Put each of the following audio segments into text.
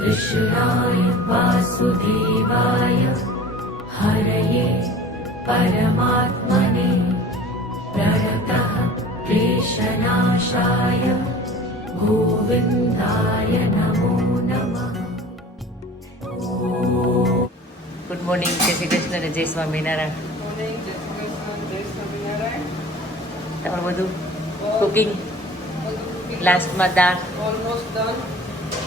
कृष्णाय वासुदेवाय हरये परमात्मने प्रणतः क्लेशनाशाय गोविन्दाय नमो नमः। ગુડ મોર્નિંગ, જય શ્રી કૃષ્ણ અને જય સ્વામિનારાયણ. તમારું બધું કુકિંગ લાસ્ટમાં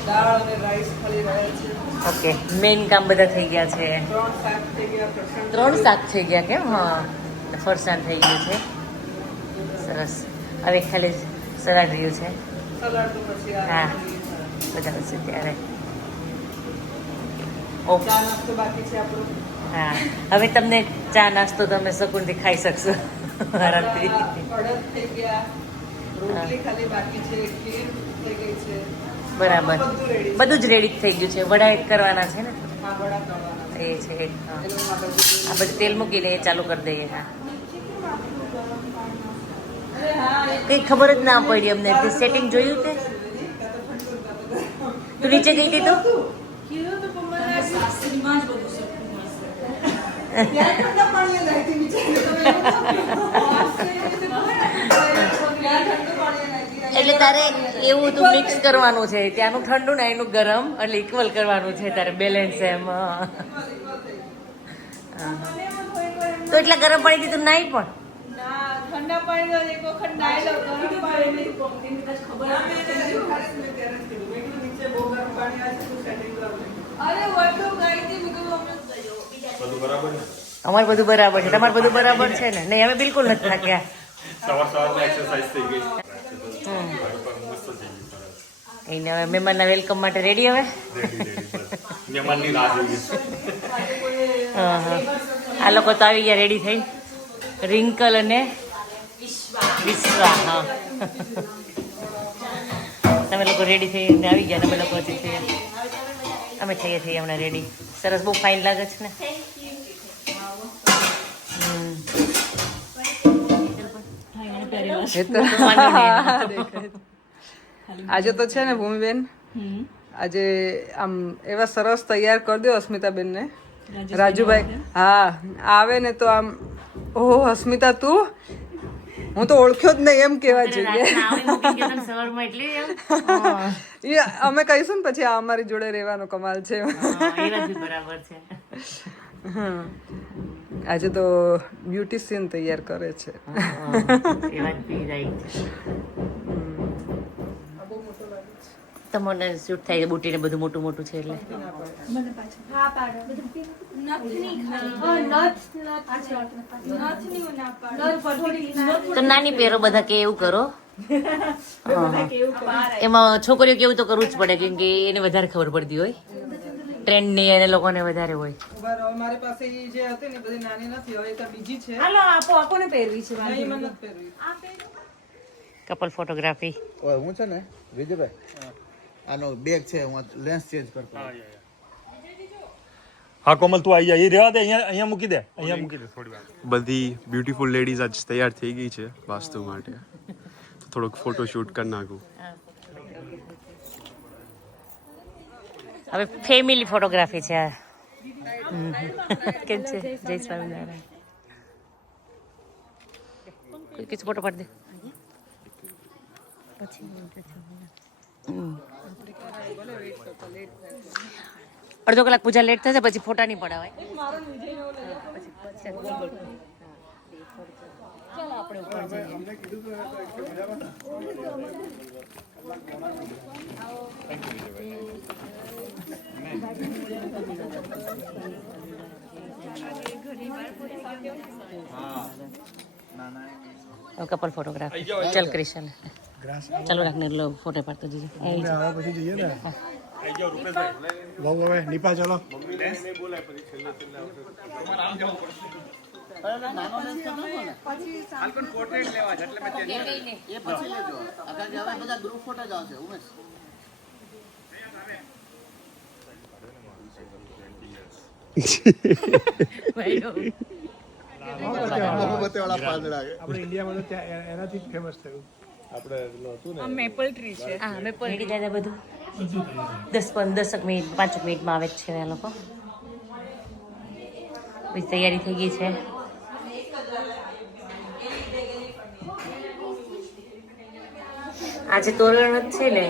દાળ અને રાઈસ મળી રહ્યા છે. ઓકે, મેઇન કામ બધા થઈ ગયા છે. 3 શાક થઈ ગયા, ફરસાણ 3 શાક થઈ ગયા કેમ? હા, ફરસાણ થઈ ગયું છે. સરસ. હવે ખાલી સલાડ રહ્યું છે. સલાડનું પછી આ હા, બધા વચ્ચે ત્યારે ઓકે. ચા નાસ્તો બાકી છે આપણો. હા, હવે તમને ચા નાસ્તો તમે શકુનથી ખાઈ શકશો આરામથી. અડદ થઈ ગયા, રોટલી ખાલી બાકી છે, ખીર થઈ ગઈ છે. બરાબર, બધું જ રેડી થઈ ગયું છે. વડા એડ કરવાના છે ને? હા, વડા કરવાના એ છે. હા, એનું આપણે આ બધું તેલ મૂકીને એ ચાલુ કરી દઈએ. હા, કઈ ખબર જ ના પડી અમને. સેટિંગ જોયું તે? તું નીચે ગઈ હતી તો? એટલે તારે એવું તું મિક્સ કરવાનું છે. ત્યાંનું ઠંડુ ને એનું ગરમ, એટલે ઇક્વલ કરવાનું છે તારે, બેલેન્સ એમ. તો એટલા ગરમ પાણી દીધું નાઈ પણ ઠંડા પાણી એક વખત નાઈ લો, ગરમ પાણી નીચે બહુ ગરમ પાણી આવે છે, સેટિંગ કરવું. અરે વડો ગાઈ હતી બધું બધું બરાબર ને? અમારે બધું બરાબર છે. તમારે બધું બરાબર છે ને? નહીં, અમે બિલકુલ નથી થાક્યા. સવારમાં એક્સરસાઇઝ થઈ ગઈ. મસ્ત થઈ ગયું. એને હવે મહેમાનના વેલકમ માટે રેડી હવે. મહેમાનની રાહ જોઈએ. હા હા, આ લોકો તો આવી ગયા રેડી થઈ. રિંકલ અને વિશ્વા. હા, તમે લોકો રેડી થઈને આવી ગયા. અમે લોકો હજી છીએ, અમે થઈએ હમણાં રેડી. સરસ, બહુ ફાઇન લાગે છે ને. આજે તો છે ને ભૂમિબેન, આજે આમ એવા સરસ તૈયાર કરી દો અસ્મિતાબેન ને. રાજુભાઈ હા આવે ને તો આમ, ઓહો અસ્મિતા તું, હું તો ઓળખ્યો જ નહીં એમ કેવા જોઈએ. એ અમે કહીશું ને પછી આ અમારી જોડે રહેવાનો કમાલ છે. બરાબર છે. આજે તો બ્યુટિશિયન તૈયાર કરે છે. તમને શૂટ થાય બુટી ને બધું મોટું મોટું છે એટલે. તો નાની પહેરો બધા કે એવું કરો. એમાં છોકરીઓ કેવું તો કરવું જ પડે, કેમ કે એને વધારે ખબર પડતી હોય ટ્રેન્ડ ની, એને લોકોને વધારે હોય. મારી પાસે ઈ જે હતી ને બધી નાની નથી, હવે તો બીજી છે. હાલો આપો, આપોને પહેરવી છે. નહીં, મને નથી પહેરવી. Couple photography. ઓય હું છે ને વિજયભાઈ, આનો બેગ છે, હું લેન્સ ચેન્જ કરતો. હા કોમલ, તું આવી જા. એ રહેવા દે, અહીંયા મૂકી દે, અહીંયા મૂકી દે થોડી વાર. બધી બ્યુટીફુલ લેડીઝ આજ તૈયાર થઈ ગઈ છે વાસ્તુ માટે, તો થોડોક ફોટો શૂટ કરી નાખું. હવે ફેમિલી ફોટોગ્રાફી છે આ. કેમ છે? જય સ્વામિનારાયણ. કોઈ কিছু ફોટો પાડી દે. અડધો કલાક પૂજા લેટ થશે, પછી ફોટા નહીં પડાવાય. ચાલો આપણે ઉપર જઈએ. Couple photography. ચલ ક્રિશન, ચાલો રાખને લો ફોટો પાડતો જઈએ. પછી જઈએ ને બહુ હવે નીપા ચાલો. ગ્રુપ ફોટો જ આવશે ઉમેશ. આપણે ઇન્ડિયામાં તો એનાથી જ ફેમસ થયું. મેપલ ટ્રી છે. હા, મેપલ ટ્રી દાદા બધું 10 મિનિટ 5 મિનિટમાં આવે જ છે આ લોકો. બધી તૈયારી થઈ ગઈ છે. આજે તોરણ જ છે ને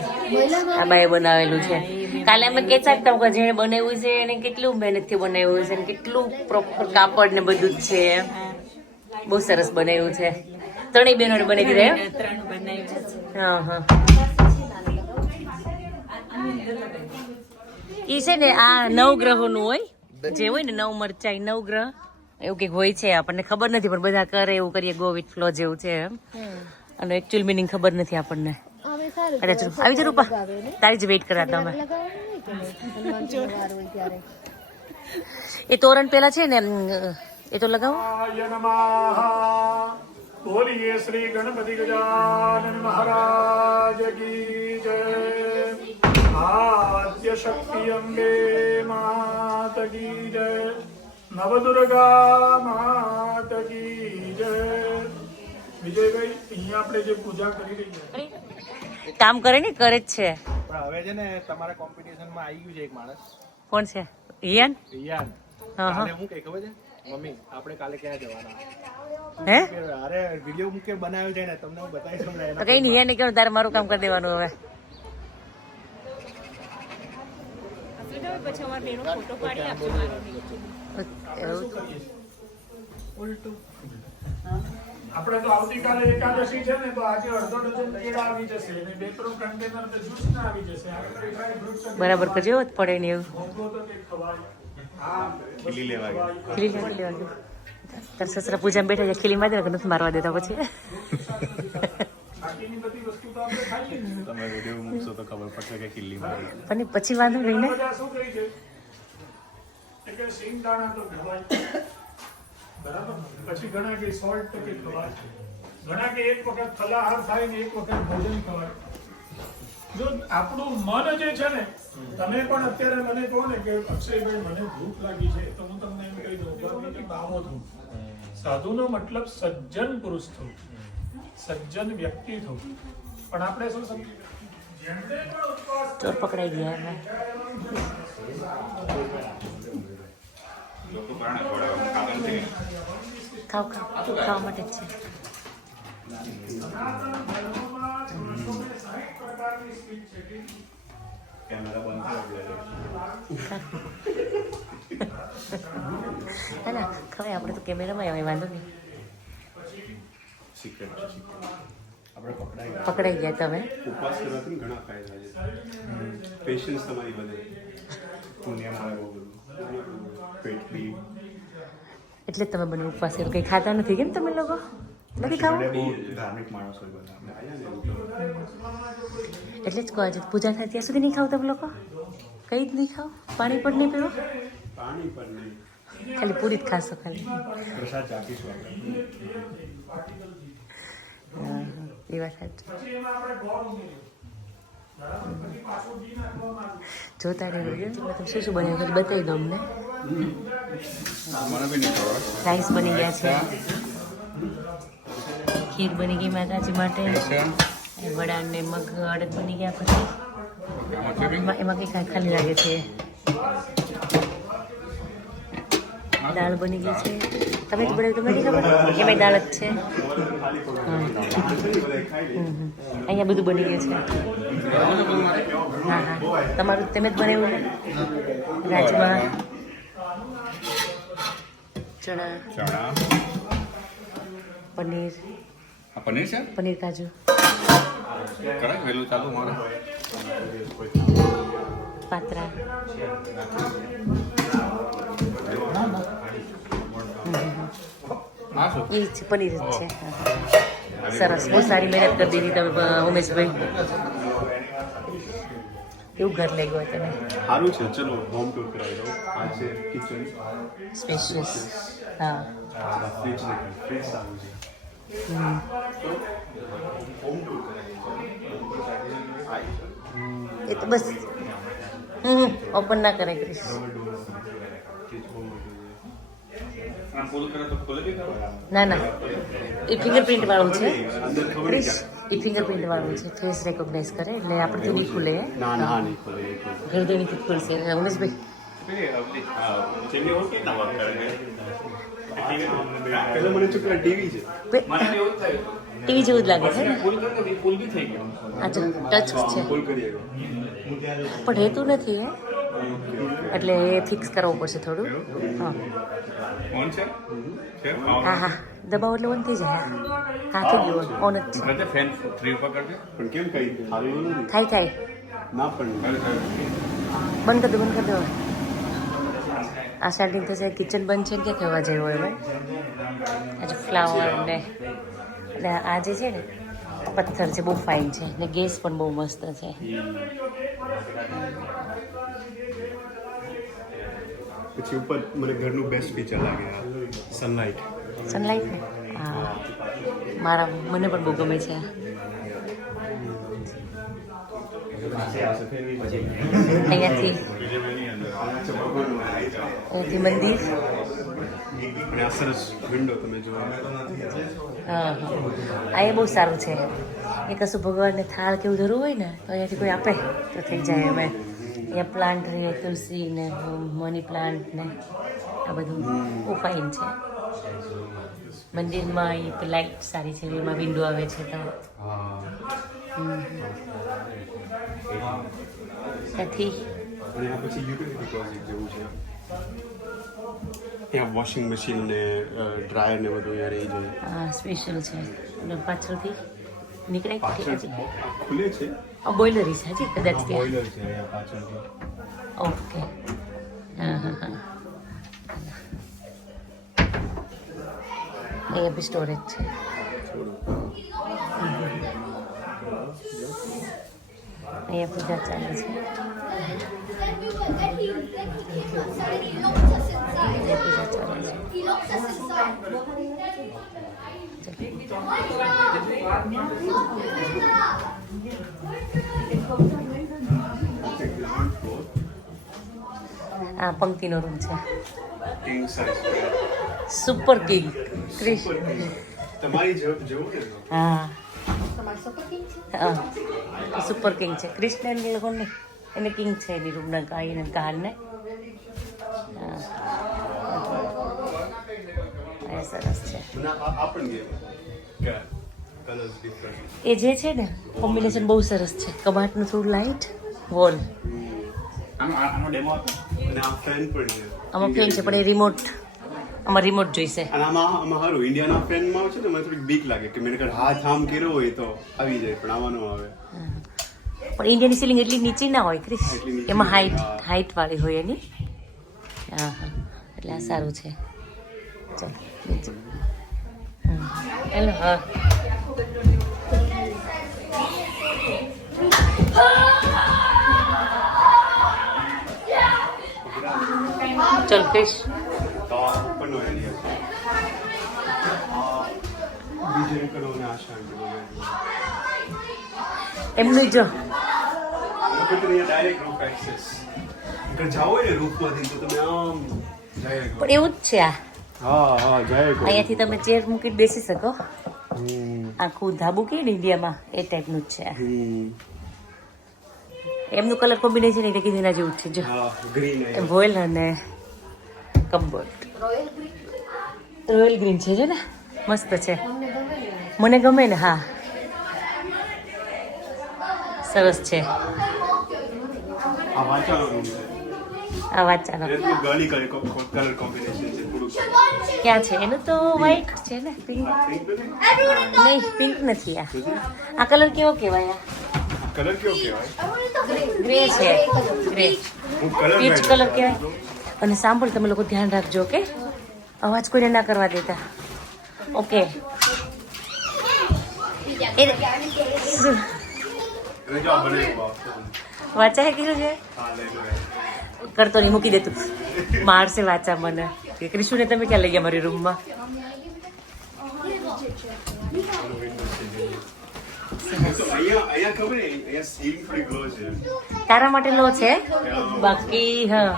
આ બાએ બનાવેલું છે. કાલે અમે કહેતા હતા કે જેણે બનાવ્યું છે એને કેટલું મહેનતથી બનાવ્યું છે, કેટલું પ્રોપર કાપડ ને બધું જ છે. બહુ સરસ બનાવ્યું છે. ત્રણેય બહેનોને બનાવી દીધા. હા હા. ઈ છે ને આ નવગ્રહોનું હોય, જે હોય ને 9 મરચાઈ 9 ગ્રહ એવું કંઈક હોય છે. આપણને ખબર નથી પણ બધા કરે એવું કરીએ. ગો વિથ ફ્લો જેવું છે એમ. અને એકચ્યુઅલ મિનિંગ ખબર નથી આપણને. અરે ચલો આવી જ રૂપા, તારી જ વેઇટ કરતા અમે. એ તોરણ પેલા છે ને એ તો લગાવો. બોલીએ શ્રી ગણપતિ ગજાનન મહારાજ કી જય. આદ્ય શક્તિ અંબે માત કી જય. નવદુર્ગા માત કી જય. વિજયભાઈ, અહીંયા આપણે જે પૂજા કરી રહી છે કામ કરે ને કરે જ છે. પણ હવે છે ને તમારા કોમ્પિટિશનમાં આવી ગયું છે એક માણસ. કોણ છે? રિયાન. રિયાન. હા હા. હું કઈ ખબર છે મમ્મી, આપણે કાલે ક્યાં જવાના? હે? અરે વિડીયો મૂકે બનાવ્યો છે ને, તમને હું બતાવીશ. તો કઈ નહીં, એને કેવું તારે મારું કામ કરી દેવાનું હવે. આપણે તો આવતીકાલે એકાદશી છે ને, તો આજે અડધો ડઝન કેળા આવી જશે અને 2-3 કન્ટેનર તો જ્યુસ ના આવી જશે. આપણે ડ્રાય ફ્રૂટ્સ બરાબર કરજો, પડે ને એવું. મોંઘો તો તે ખવાય. ખીલી લેવા ગયા. ખીલી લેવા ગયું. તાર સસરા પૂજામાં બેઠા છે, ખીલી મારી દે નથી મારવા દેતા પછી. બાકીની બધી વસ્તુ તો આપણે ખાઈએ જ. તમે વિડીયો મૂકશો તો ખબર પડશે કે ખીલી મારી. પણ પછી વાંધો નહીં ને. બધા શું કહે છે કે સિંગદાણા તો ખવાય, બરાબર. પછી ઘણા કે સોલ્ટ તો કે ખવાય, ઘણા કે એક વખત ફલાહાર થાય ને એક વખત ભોજન ખવાય. જો આપણું મન જે છે ને, તમે પણ અત્યારે મને કહો ને કે અક્ષયભાઈ મને ભૂખ લાગી છે, તો હું તમને એમ કહી દઉં કે બાવો થવું. સાધુનો મતલબ સજ્જન પુરુષ થવું, સજ્જન વ્યક્તિ થવું. પણ આપણે શું સમજીએ, જેમને પણ ઉપવાસ ચોર પકડાઈ ગયા એમને. ખાવ ખાવ ખાવા માટે જ છે. ના ના ખવાય, આપણે તો કેમેરામાં આવે વાંધો નહીં. પકડાઈ ગયા તમે. ઉપવાસ કરવાથી ઘણા ફાયદા છે. પેશન્સ તમારી વધે, પુણ્ય મળે, બહુ બધું પેટ બી. એટલે જ તમે બને ઉપવાસ એવું કંઈ ખાતા નથી કેમ તમે લોકો? નથી ખાવું બહુ ધાર્મિક માણસો બધા. એટલે જ કહો આજે પૂજા થાય ત્યાં સુધી નહીં ખાવ તમે લોકો? કંઈ જ નહીં ખાવ? પાણી પણ નહીં પીવો? પાણી પણ નહીં, ખાલી પૂરી જ ખાશો ખાલી. પ્રસાદ ચાખીશું આપણે. એ વાત સાચી. જોતા રહેવું જોઈએ. તમે શું શું બનાવ્યું બતાવી દો અમને. રાઈસ બની ગયા છે, ખીર બની ગઈ માતાજી માટે, વડા ને મગ અડદ બની ગયા. પછી એમાં કંઈ ખાલી લાગે છે. દાળ બની ગઈ છે. તમે તો બનાવ્યું તમને નથી ખબર? એમાં દાળ જ છે. અહીંયા બધું બની ગયું છે. હા હા, તમારું તમે જ બનાવ્યું ને? રાજમા, ચણા, પનીર. પનીર છે, પનીર કાજુ, વહેલું ચાલુ મારે. પાત્રા, એ છે પનીર જ છે. સરસ, બહુ સારી મહેનત કરી દીધી તમે ઉમેશભાઈ. એવું ઘર લઈ ગયો તમે. સારું છે, ચલો હોમ ટૂર કરાવી દો. આ છે કિચન, સ્પેશિયસ. હા ફ્રીજ સારું છે. હોમ ટૂર કરાવી. એ તો બસ ઓપન ના કરે ક્રિશ. ના ના, એ ફિંગરપ્રિન્ટ વાળું છે ક્રિશ. એ એ ફિંગરપ્રિન્ટ વાળું છે, ફેસ રેકોગ્નાઇઝ કરે એટલે આપણથી નહીં ખુલે. ના ના નહીં ખોલે નહીં ખોલે. ગરદનીથી જ ખુલશે. ઉમેશભાઈ ચેન્નઈ ઓર કેટલા વર્ક કરે છે? પેલા મને ચૂકલા ટીવી છે. ટીવી જેવું જ લાગે છે ને. આ જો ટચ છે ફૂલ કરીએ. પણ રહેતું નથી હે, એટલે એ ફિક્સ કરાવવું પડશે થોડું. હા ઓન છે? છે? હા હા દબાવ એટલે ઓન થઈ જાય. હા થઈ ગયું ઓન જ છે. કરતે ફેન 3 ઉપર કરતે. પણ કેમ કઈ થાલું નથી? થાય થાય ના પણ બંધ કરી દો બંધ કરી દો. આ સ્ટાર્ટિંગ થશે. કિચન બંધ છે ને ક્યાં કહેવા જેવું હોય ભાઈ. આજે ફ્લાવર ને એટલે આ જે છે ને પથ્થર છે બહુ ફાઇન છે ને ગેસ પણ બહુ મસ્ત છે. પછી ઉપર મને ઘરનું બેસ્ટ ફીચર લાગે સનલાઇટ. સનલાઇટ ને હા મારા મને પણ બહુ ગમે છે. અહીંયાથી મંદિર. અને આ સરસ વિન્ડો તમે જુઓ. હા હા આ એ બહુ સારું છે. એ કશું ભગવાનને થાળ કેવું જરૂર હોય ને તો અહીંયાથી કોઈ આપે તો થઈ જાય. અમે અહીંયા પ્લાન્ટ રહે તુલસી ને મની પ્લાન્ટ ને આ બધું બહુ ફાઇન છે. મંદિરમાં એ લાઇટ સારી છે, એમાં વિન્ડો આવે છે તો ત્યાંથી અને આ પછી યુટિલિટી ક્લોઝેટ જેવું છે. ત્યાં વોશિંગ મશીન ને ડ્રાયર ને બધું અહીંયા રહી જાય. હા સ્પેશિયલ છે. અને પાછળથી નીકળે ખુલે છે. બોઇલરી છે હજી કદાચ ત્યાં. બોઇલર છે અહીંયા પાછળથી. ઓકે હા હા હા અહીંયા બી સ્ટોરેજ છે. અહીંયા પૂજા ચાલે છે. અહીંયા પૂજા ચાલે છે. આ પંક્તિનો રૂમ છે. કિંગ સાઇઝ સુપર કિંગ ક્રિશ. તમારી જેવું ને. હા હા સુપર કિંગ છે. કૃષ્ણ એ લોકો ને એને કિંગ છે એની રૂમના ગાય ને કાન ને. હા સરસ છે. એ જે છે ને કોમ્બિનેશન બહુ સરસ છે. કબાટનું થોડું લાઇટ વોલ. આમાં ફેન છે પણ એ રિમોટ આમાં રિમોટ જોઈશે. અને આમાં સારું ઇન્ડિયાના ફેનમાં છે ને મને થોડીક બીક લાગે કે મેં હાથ આમ કર્યો હોય તો આવી જાય પણ આમાં ન આવે. પણ ઇન્ડિયાની સીલિંગ એટલી નીચી ના હોય ક્રિશ. એમાં હાઈટ વાળી હોય એની. હા હા એટલે આ સારું છે. ચાલો બીજું હેલો હા ચલ ક્રિશ. તો ઉપરનો એરિયા છે. બીજે કરોને આશા એમનું જો ડાયરેક્ટ રૂફ એક્સેસ. જાઓ ને રૂફમાંથી તો તમે આમ જાય. પણ એવું જ છે આ. હા હા જાય. અહીંયાથી તમે ચેર મૂકીને બેસી શકો. આખું ધાબુ કે ને ઇન્ડિયામાં એ ટાઈપનું જ છે. એમનું કલર કોમ્બિનેશન એટલે કીધું એના જેવું જ છે. જો ગ્રીન વોઇલ અને કમ્બોર્ડ રોયલ ગ્રીન છે જો ને મસ્ત છે. મને ગમે ને. હા સરસ છે. આ વાંચવાનો રૂમ છે. આ વાંચાનો ગર્લી કલર કોમ્બિનેશન છે થોડું. ક્યાં છે એનું તો વ્હાઈટ છે ને પિંક નહીં પિંક નથી. આ કલર કેવો કહેવાય? કલર કેવો કહેવાય? ગ્રે છે. ગ્રે પીચ કલર કહેવાય. અને સાંભળ તમે લોકો ધ્યાન રાખજો કે અવાજ કોઈને ના કરવા દેતા. ઓકે વાંચા હે કીધું છે કરતો નહીં મૂકી દેતું મારશે વાંચા મને કે ક્રિશુને તમે ક્યાં લઈ ગયા મારી રૂમમાં. તારા માટે લો છે બાકી હા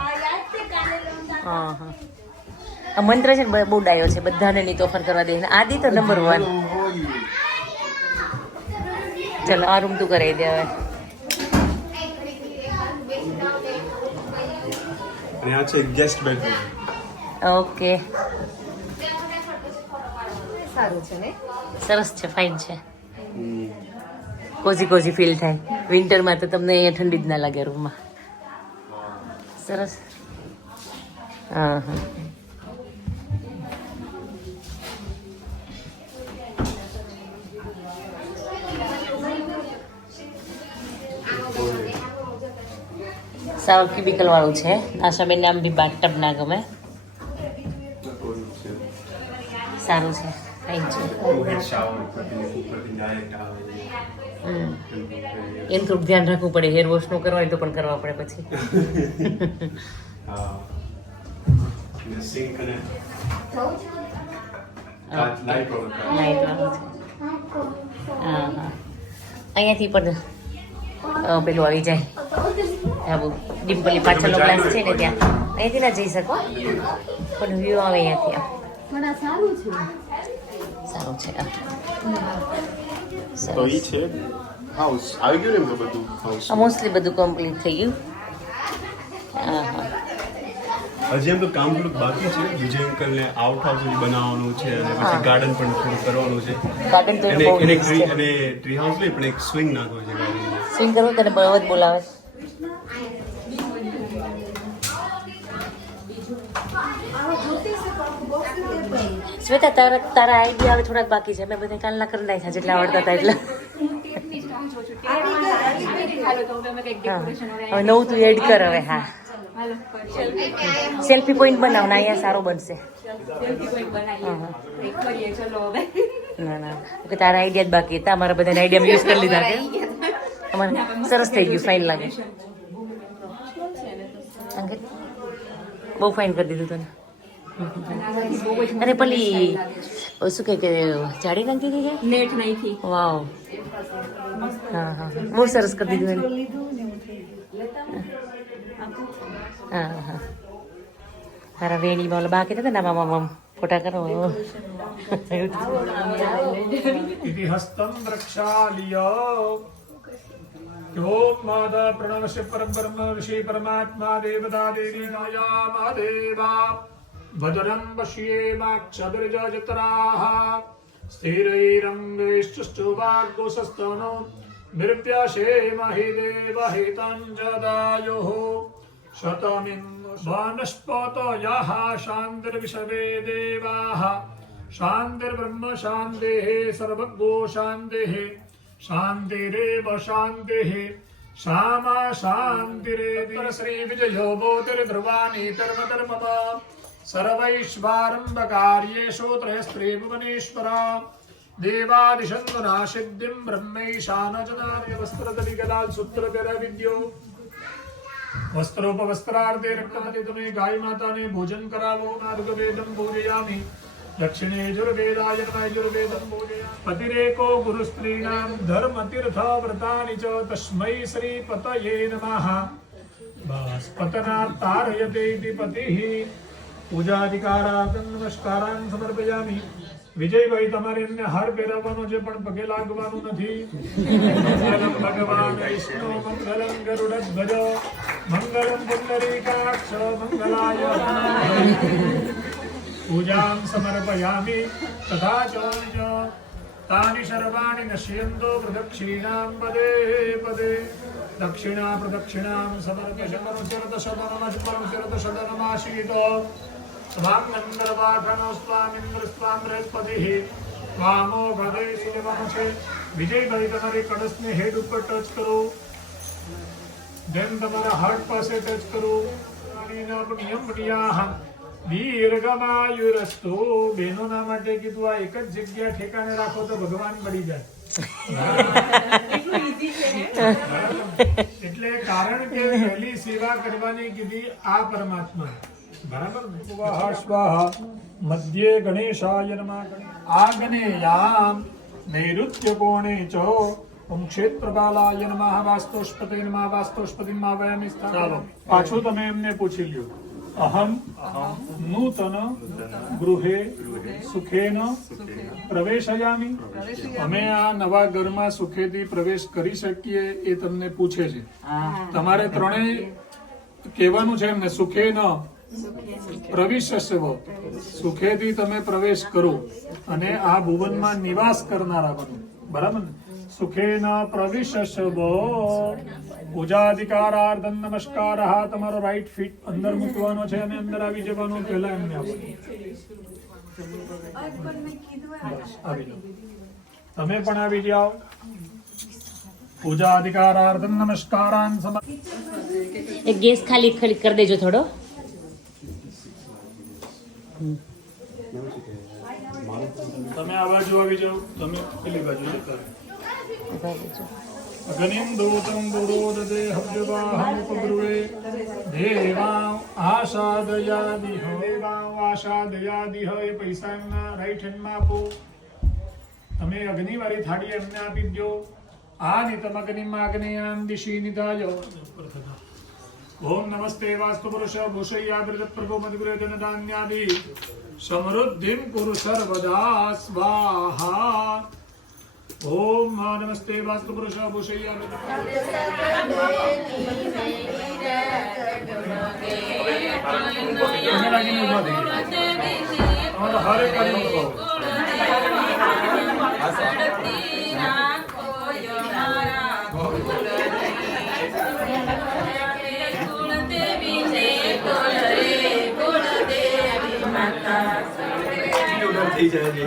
હા હા મંત્ર છે ને બહુ ડાયો છે બધાને નહીં તોફાન કરવા દે. આદિ તો નંબર 1. ચલો આ રૂમ તું કરાવી દે હવે. અને આ છે ગેસ્ટ બેડરૂમ. ઓકે સરસ છે, ફાઇન છે. કોઝી કોઝી ફીલ થાય. વિન્ટરમાં તો તમને અહીંયા ઠંડી જ ના લાગે રૂમમાં. સરસ. હા હા સાવ ક્યુબિકલ વાળું છે. આશાબેનને આમ બી બાથટબ ના ગમે. સારું છે, ફાઇન છે. હેડ શાવર ઉપરથી ડાયરેક્ટ આવે છે. એનું થોડુંક ધ્યાન રાખવું પડે. હેર વોશ નો કરવા હોય તો પણ કરવા પડે પછી. હા અને સિંક અને લાઈટ વાળો લાઈટ વાળું છે. હા હા અહીંયાથી પણ પેલું આવી જાય. હા બહુ ડિમ્પલી પાછળનો ગ્લાસ છે ને ત્યાં અહીંયાથી ના જઈ શકો પણ વ્યૂ આવે અહીંયાથી. સારું છે. તો ઈ છે હાઉસ આવી ગયું ને એમ તો બધું હાઉસ. મોસ્ટલી બધું કમ્પ્લીટ થઈ ગયું. હા હા હજી એમ તો કામ થોડુંક બાકી છે. વિજય અંકલને આઉટ હાઉસ હજી બનાવવાનું છે અને પછી ગાર્ડન પણ થોડું કરવાનું છે. ગાર્ડન તો એને બહુ એને nice ટ્રી છે. અને ટ્રી હાઉસ નહીં પણ એક સ્વિંગ નાખવો છે ગાર્ડનમાં. સ્વિંગ કરવું તને બહુ જ બોલાવે. શ્વેતા તારા આઈડિયા હવે થોડાક બાકી છે. મેં બધા કાલના કરી નાખ્યા જેટલા આવડતા હતા એટલા. હવે નવું તું એડ કર હવે. હા સેલ્ફી પોઈન્ટ બનાવ ને અહીંયા સારો બનશે. ના ના કે તારા આઈડિયા જ બાકી હતા. અમારા બધાના આઈડિયા યુઝ કરી લીધા કે અમારે સરસ થઈ ગયું. ફાઇન લાગે. અંકિત બહુ ફાઇન કરી દીધું તને. અને પેલી શું કે જાડી નાખી દીધી છે નેટ નાખી. વાવ. હા હા બહુ સરસ કરી દીધું એને. હા હા તારા વેણીમાં ઓલા બાકી હતા ને મામા ફોટા કરો. इति हस्तं रक्षालिय यो माता प्रणवस्य परब्रह्म ऋषि परमात्मा देवता देवी माया महादेवा भद्रं पश्येमाक्षभिर्जत्राः स्थिरैरङ्गैश्चुष्टुवाग्गोसस्तनो निरुप्यशेमहि देवहितं शतमिं वानस्पतयः शान्तिर्विश्वे देवाः शान्तिर्ब्रह्म शान्तिः सर्वज्ञो शान्तिः शान्तिरेव शान्तिः श्यामा शान्तिरेति श्रीविजयो भूतिर्ध्रुवानीतर्मतर्मम सर्वैश्वारम्भकार्येषु त्रयस्त्री भुवनेश्वरा देवादिशन्दुना सिद्धिं ब्रह्मैशानजनार्य वस्त्रदलिगलाल सूत्रधरविद्यो वस्त्रोपवस्त्रार्थे रक्तमति तुम्हें गाय माता ने भोजन करावो नार्गवेदं पूजयामि दक्षिणे यजुर्वेदाय नमः यजुर्वेदं पूजयामि पतिरेको गुरुस्त्रीणां धर्मतीर्थव्रतानि च तस्मै श्रीपतये नमः बृहस्पतनात् तारयते इति पतिः પૂજાધિકારાર્થમ નમસ્કારાન સમર્પયામિ. વિજયભાઈ તમારે એમને હાર પહેરાવવાનો છે પણ પગે લાગવાનું નથી. મંગલમ ભગવાન વિષ્ણુ મંગલમ ગરુડધ્વજ મંગલમ પુંડરીકાક્ષ મંગલાય પૂજાં સમર્પયામિ તથા ચ તાની સર્વાણિ નશ્યન્તો પ્રદક્ષિણાં પદે પદે દક્ષિણા પ્રદક્ષિણાં સમર્પ્ય મનુચરત સદનમાશીત સ્વાંગંદરવાઘનો સ્વામિન્દ્ર સ્વામ બૃહસ્પતિઃ વામો ભદે શિવમ છે. વિજયભાઈ તમારી કળશને હેડ ઉપર ટચ કરો. ધેન તમારા હાર્ટ પાસે ટચ કરો. દીર્ઘમાયુરસ્તુ. બહેનોના માટે કીધું આ એક જ જગ્યા ઠેકાણે રાખો તો ભગવાન મળી જાય. એટલે કારણ કે પહેલી સેવા કરવાની કીધી આ પરમાત્મા. બરાબર. સ્વાહા મધ્યે ગણેશાય નમઃ. આગ્નેયામ નૈઋત્ય કોણે ચ ઓમ ક્ષેત્રપાલાય નમઃ. વાસ્તુષ્પતિ નમઃ. વાસ્તુષ્પતિ માં વયમિ સ્થાન. ચાલો પાછું તમે એમને પૂછી લ્યો. અહમ નૂતન ગૃહે સુખેન પ્રવેશયામિ. અમે આ નવા ઘરમાં સુખેથી પ્રવેશ કરી શકીએ એ તમને પૂછે છે. તમારે ત્રણેય કહેવાનું છે એમને સુખેન પ્રવિશસ્વ, સુખેથી તમે પ્રવેશ કરો અને આ ભુવનમાં નિવાસ કરનારા બનો. બરાબર ને? સુખેન પ્રવિશસ્વ પૂજાધિકારાર્થમ નમસ્કાર. તમારો રાઈટ ફીટ અંદર મૂકવાનો છે અને અંદર આવી જવાનું. પહેલા એમને આવવાનું. બસ આવી જાઓ, તમે પણ આવી જાઓ. પૂજાધિકારાર્થમ નમસ્કારાન એક ગેસ ખાલી ખાલી કરી દેજો થોડો. તમે આ બાજુ આવી જાઓ, તમે પેલી બાજુ જતા રહો. અગ્નિમ દૂતમ દુરોદતે હવ્યવાહમ ઉપબ્રુવે દેવા આશાદયાદિહ. દેવા આશાદયાદિહ. એ પૈસા એમના રાઈટ હેન્ડમાં આપો. તમે અગ્નિવાળી થાળી એમને આપી દો. આ નિતમ અગ્નિમાં અગ્નિયામ દિશી નિધાય. ઓમ નમસ્તે વાસ્તુ પુરુષ ભૂષયાવૃત પ્રભો મધુગ્રહ જનધાન્યાદિ સમૃદ્ધિમ કુરુ સર્વદા સ્વાહા. ઓમ નમસ્તે વાસ્તુ પુરુષ ભૂષયાવૃત. હરે કરી થઈ જાય.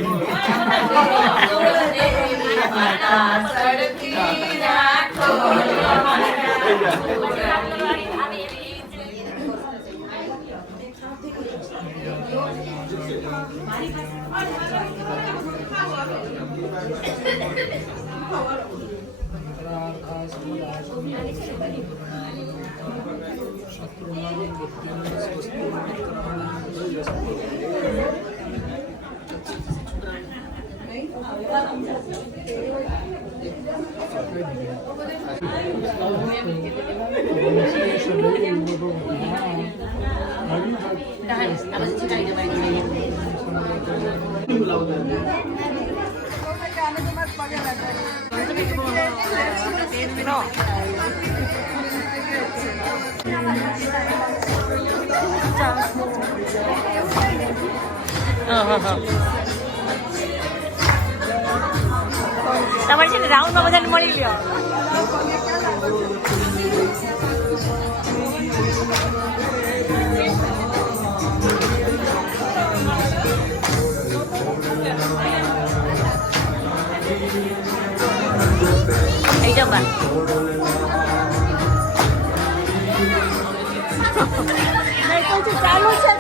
તમારે છે ને રાઉન્ડમાં બધાને મળી લ્યો. થઈ જાઓ બા. ચાલુ છે.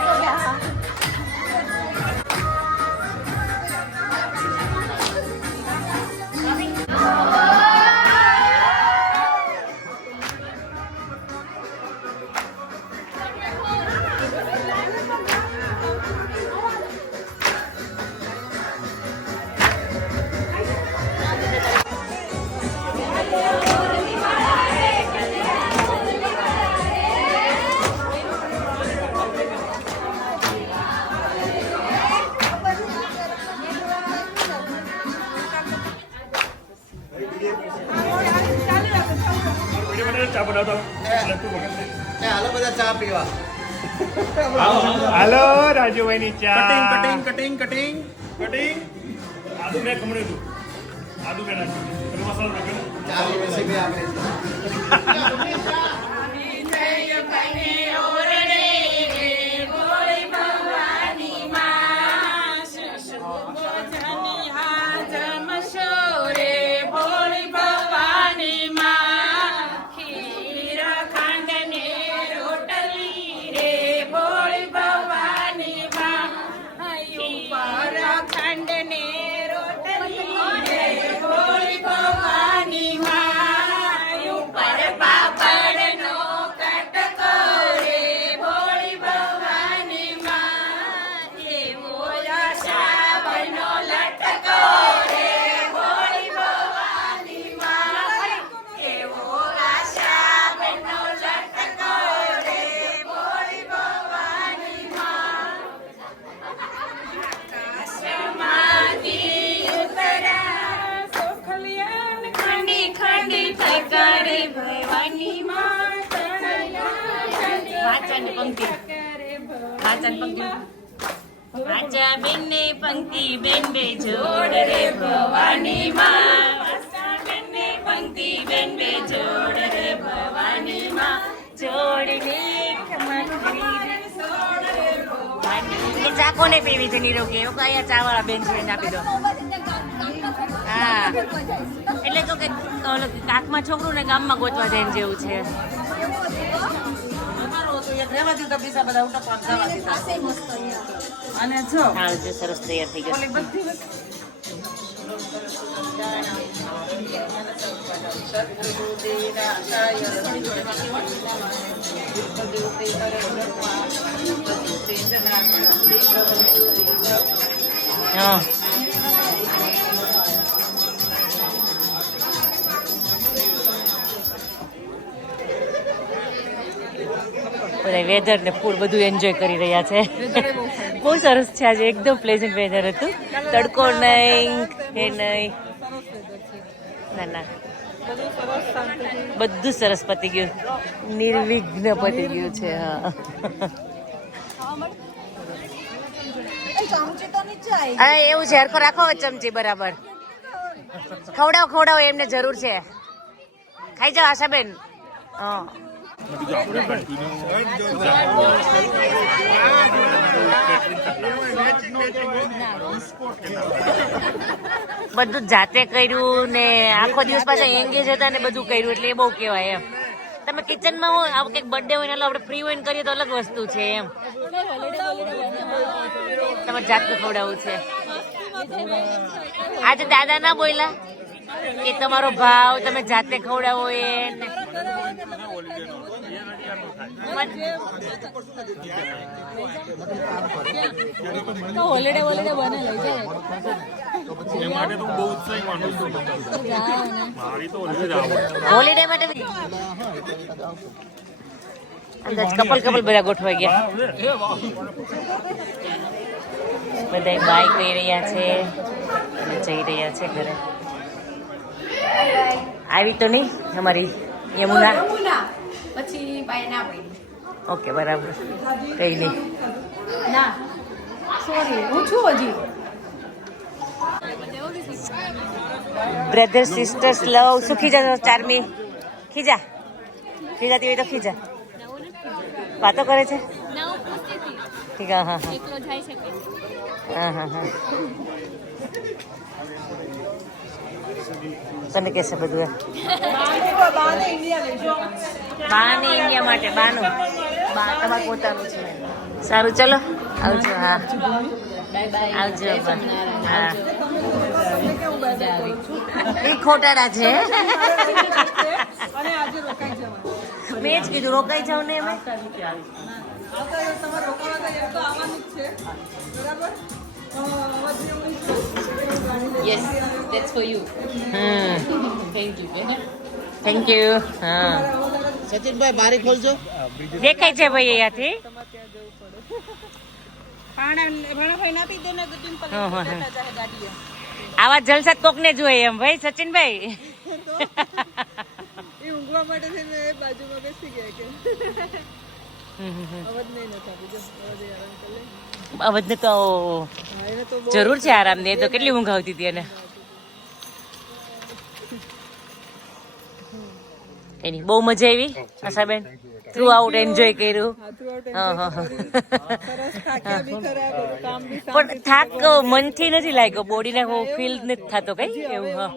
હાલો બધા ચા પીવા. હાલો રાજુભાઈની ચા. Cutting cutting cutting cutting. આદુ મેં ખમણ્યું હતું. આદુ મેં નાખ્યું. મસાલો નાખ્યો. ચા રેસીપી આપણે પાપડ વાચાની પંક્તિ વાચાની પંક્તિ વાચા બેન ને પંક્તિ બેન બે જોડ રે ભવાની માં વાચા બેન ને પંક્તિ બેન બે જોડ રે ભવાની માં જોડની ખમખરી ચા કોને પીવી છે નીરવ કે કયા ચા વાળા બેન છે એને આપી દો હા એટલે તો કે કાકમાં છોકરું ને ગામમાં ગોતવા જાય જેવું છે અને જો થાળ જો સરસ તૈયાર થઈ ગયો હા બધા વેધર ને ફૂડ બધું એન્જોય કરી રહ્યા છે બહુ સરસ છે આજે એકદમ પ્લેઝન્ટ વેધર હતું તડકો નહીં એ નહીં ના ના બધું સરસ પતી ગયું નિર્વિઘ્ન પતી ગયું છે હા અરે એવું છે હરખો રાખો ચમચી બરાબર ખવડાવો એમને જરૂર છે ખાઈ જાઓ આશાબેન હા બધું જાતે કર્યું ને આખો દિવસ પાછા એંગેજ હતા ને બધું કર્યું એટલે એ બહુ કહેવાય એમ તમે કિચનમાં હોય આવું કંઈક બર્થડે હોય ને આપણે ફ્રી હોય ને કરીએ તો અલગ વસ્તુ છે એમ તમારે જાતનું ખવડાવવું છે આજે દાદા ના બોલ્યા કે તમારો ભાવ તમે જાતે ખવડાવો એ હોલિડે બને લઈ જાય હોલિડે માટે કપલ બધા ગોઠવાઈ ગયા બધા બાય કહી રહ્યા છે અને જઈ રહ્યા છે ઘરે આવી તો નહીં અમારી યમુના પછી બાય ના પડી ઓકે બરાબર કઈ નહીં ના સોરી હું છું હજી બ્રધર સિસ્ટર્સ લવ શું ખીજા ચારમી ખીજાતી હોય તો ખીજા વાતો કરે છે ઠીક હા હા હા હા હા તને કહેશે બધું બાને ઇન્ડિયા માટે બાનું બા તમારે પોતાનું છે સારું ચલો આવજો હા આવજો હા એ ખોટાડા છે મેં જ કીધું રોકાઈ જાવ ને એમ yes that's for you thank you હા સચિનભાઈ બારી ખોલજો દેખાય છે ભાઈ અહીંયાથી આવા જલસા કોકને જોઈએ એમ ભાઈ સચિનભાઈ ઊંઘવા માટે થઈને એ બાજુમાં બેસી ગયા કે અવાજ નહીં નતા બીજો અવધને તો જરૂર છે આરામ ને તો કેટલી ઊંઘ આવતી હતી એને એની બહુ મજા આવી આશાબેન થ્રુ આઉટ એન્જોય કર્યું પણ થાક મનથી નથી લાગ્યો બોડીને ફીલ નથી થતો કઈ એવું હા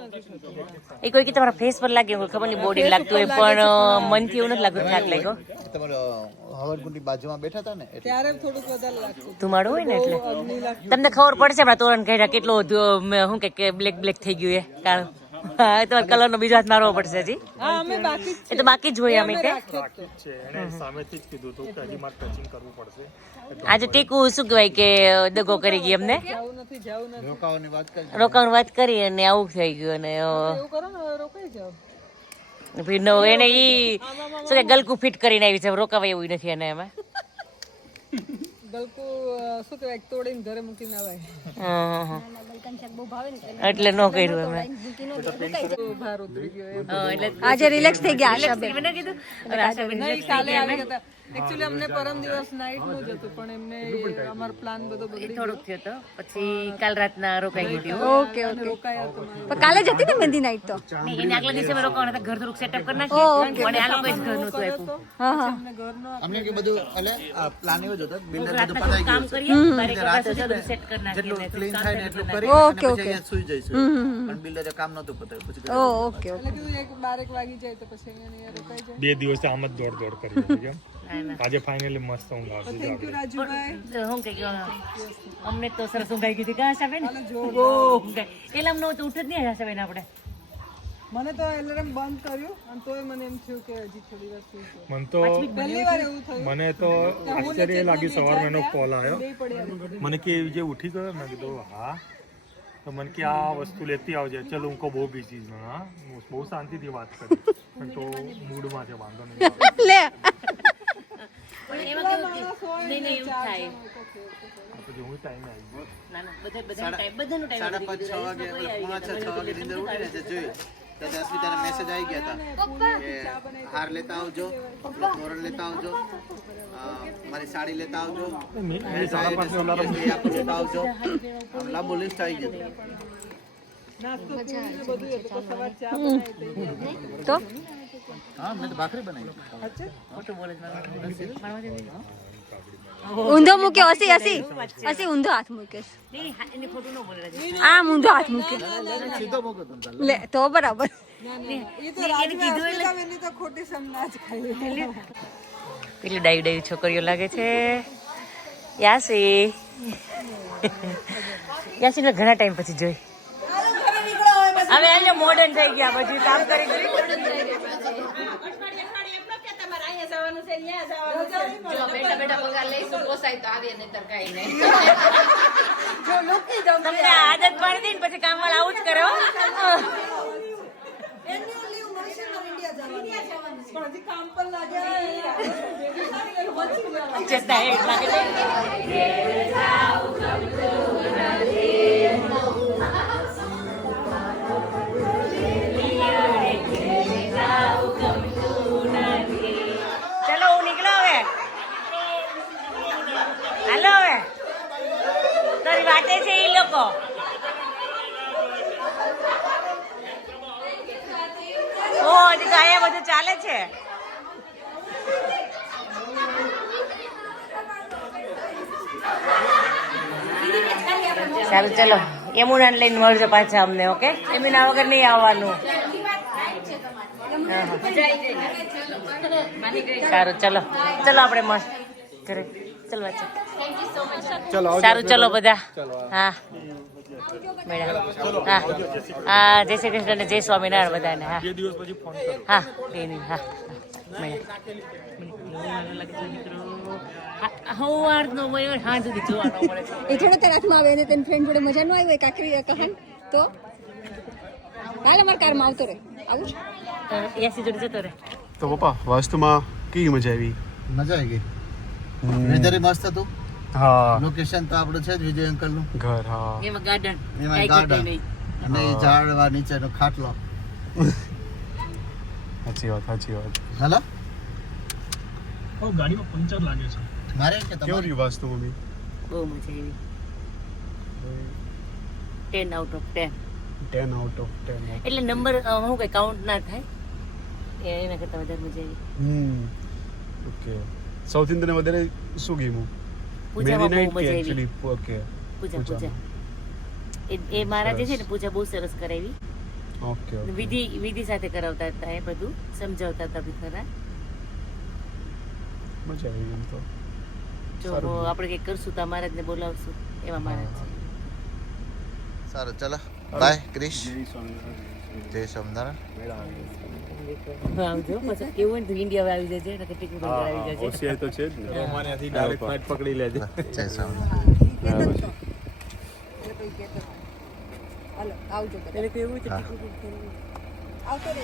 એ કોઈ કે તમારા ફેસ પર લાગે ખબર નહીં બોડી લાગતું હોય પણ મનથી એવું નથી લાગતું થાક લાગ્યો તમારો હવનકુંડની બાજુમાં બેઠા હતા ને ત્યારે થોડુંક વધારે લાગતું ધુમાડું હોય ને એટલે તમને ખબર પડશે આપણા તોરણ કહ્યા કેટલો શું કે બ્લેક થઈ ગયું એ કાળું હા તો કલર નો બીજો હાથ મારવો પડશે જી હા અમે બાકી એ તો બાકી જ હોય અમે કે આજે ટીકુ શું કહેવાય કે દગો કરી ગઈ અમને રોકાવાની વાત કરી રોકાવાની વાત કરી અને આવું થઈ ગયું અને એવું કરો ને રોકાઈ જાવ એને ઈ શું કે ગલકું ફિટ કરીને આવી છે રોકાવાય એવું નથી એને એમાં ગલકુ શું કહેવાય તોડીને ઘરે મૂકીને આવાય એટલે ન કર્યું અમે ભાર ઉતરી ગયો એટલે આજે રિલેક્સ થઈ ગયા કીધું કાલે આવી ગયા એકચ્યુઅલી અમને પરમ દિવસ નાઈટ નું જ હતું પણ એમને અમારો પ્લાન બધો બગડી થોડુંક થયો તો પછી કાલ રાતના રોકાઈ ગઈ હતી ઓકે ઓકે પણ કાલે જતી હતી મહેંદી નાઈટ તો એને આગલા દિવસે અમે રોકાવાના હતા ઘર થોડુંક સેટઅપ કરી નાખ્યું પણ આ લોકો જ ઘરનું હતું આપ્યું હા હા અમને કે બધું એટલે પ્લાન એવો જ હતો બિલ્ડર બધું રાતના પતાઈ કામ ગયું કરીએ બારે વાગ્યા સુધી બધું સેટ કરી જેટલું નાખીએ ક્લીન થાય ને એટલું કરી ઓકે, અને પછી ઓકે. અહીંયા સુઈ જઈશું પણ બિલ્ડરે કામ નહોતું પતાવ્યું પછી ઓ ઓકે ઓકે એટલે કીધું એક 12 વાગી જાય તો પછી અહીંયા રોકાઈ જાય 2 દિવસ આમ જ દોડ કરી હતી કેમ આજે ફાઇનલી મસ્ત ઊંઘ આવશે જો આપણે. રાજુભાઈ હું કે અમને તો સરસ ઊંઘાઈ ગઈ હતી કાં આશાબેન બહુ ઊંઘાઈ એટલે અમને તો ઉઠ જ નહીં આશાબેન આપણે મને તો એલાર્મ બંધ કર્યું અને તોય મને એમ થયું કે હજી થોડી વાર સુઈ જાઉં. મને તો પહેલી વાર એવું થયું મને તો આશ્ચર્ય લાગ્યું સવારમાં એનો કોલ આવ્યો બે પડ્યા મને કે જે ઉઠી ગયો મેં કીધું હા તો મને કે આ વસ્તુ લેતી આવજે ચલો હું બહુ બિઝી છું હા બહુ શાંતિથી વાત કરી પણ તો મૂડમાં છે વાંધો નહીં લે પણ એમાં કેવું કે નહીં એવું થાય પછી હું ટાઈમે આવી ગયો ના ના બધાનું ટાઈમ બધાનું ટાઈમ 5:30 6 વાગે એટલે 5:30 6 વાગે નીંદર ઉઠીને જે જોયું તો અસ્મિતાને મેસેજ આવી ગયા હતા કે હાર લેતા આવજો તોરણ લેતા આવજો મારી સાડી લેતા આવજો લેતા આવજો લાંબુ લિસ્ટ આવી ગયું નાસ્તો પીવું બધું હતું તો સવાર ચા બનાવી હતી તો હા મેં તો ભાખરી બનાવી ખોટું બોલે છે મારા ઊંધો મૂક્યો હસી હસી હસી ઊંધો હાથ મૂક્યો નહીં એને ખોટું ન બોલે આમ ઊંધો હાથ મૂક્યો સીધો મોકો તમે લે તો બરાબર એ તો રાજુભાઈ તો ખોટી સમના જ ખાઈ પેલી ડાઈ ડાઈ છોકરીઓ લાગે છે યાસી યાસી ઘણા ટાઈમ પછી જોઈ હવે અહીંયા મોડર્ન થઈ ગયા બધું કામ કરી જો બેઠા બેઠા પગાર લઈશું પોસાય તો આવીએ નહીતર કાંઈ નહીં તમને આદત પાડી દઈ ને પછી કામ વાળા આવું જ કરો કામ પર લાગ્યા જતા એ લાગે છે. ચલો હું નીકળો હવે હાલો હવે તારી વાટે છે એ લોકો ઓ હજી તો અહીંયા બધું ચાલે છે સારું ચલો યમુના લઈને મળજો પાછા અમને ઓકે યમુના વગર નહીં આવવાનું સારું ચલો ચલો આપણે મસ્ત ઘરે ચલો સારું ચલો બધા હા મેળા હા હા જય શ્રી કૃષ્ણ ને જય સ્વામિનારાયણ બધાને હા 2 દિવસ પછી ફોન કરો હા એની હા મેળા સવારનો વયો સાંજ સુધી જોવાનો મળે છે એ થોડો તાર હાથમાં આવે ને તેની ફ્રેન્ડ જોડે મજા ન આવી હોય કાકરી કહાન તો હાલ અમાર કારમાં આવતો રહે આવું છે યાસી જોડે જતો રહે તો પપ્પા વાસ્તુમાં કેવી મજા આવી મજા આવી ગઈ વેધર મસ્ત હતું હા લોકેશન તો આપણું છે જ વિજય અંકલ નું ઘર હા એમાં ગાર્ડન એમાં ગાર્ડન અને એ ઝાડવા નીચેનો ખાટલો સાચી વાત હાલો ગાડીમાં પંચર લાગે છે મારે કે કેવું તમારે રહ્યું વાસ્તુ મમ્મી બહુ મજા આવી 10 out of 10 10 આઉટ ઓફ 10 એટલે નંબર હું કઈ કાઉન્ટ ના થાય એના કરતા વધારે મજા આવી ઓકે સાઉથ ઇન્ડિયન વધારે શું ગેમું પૂજામાં બહુ મજા આવી એકચ્યુઅલી ઓકે પૂજા એ મારા જે છે ને પૂજા બહુ સરસ કરાવી ઓકે વિધિ સાથે કરાવતા હતા એ બધું સમજાવતા હતા બી ખરા મજા આવી એમ તો જો આપણે કંઈક કરશું તો મહારાજને બોલાવશું એવા મહારાજ છે સારું ચલો બાય ક્રિશ જય સ્વામિનારાયણ આવજો પછી કેવું હોય ને તો ઇન્ડિયા આવી જજે ને ટિકિટ બંધ આવી જજે હોશિયાર તો છે જ ને રોમાનિયાથી ડાયરેક્ટ ફ્લાઇટ પકડી લેજે જય સ્વામિનારાયણ હાલો આવજો એટલે કેવું છે ટિકિટ આવતો રહે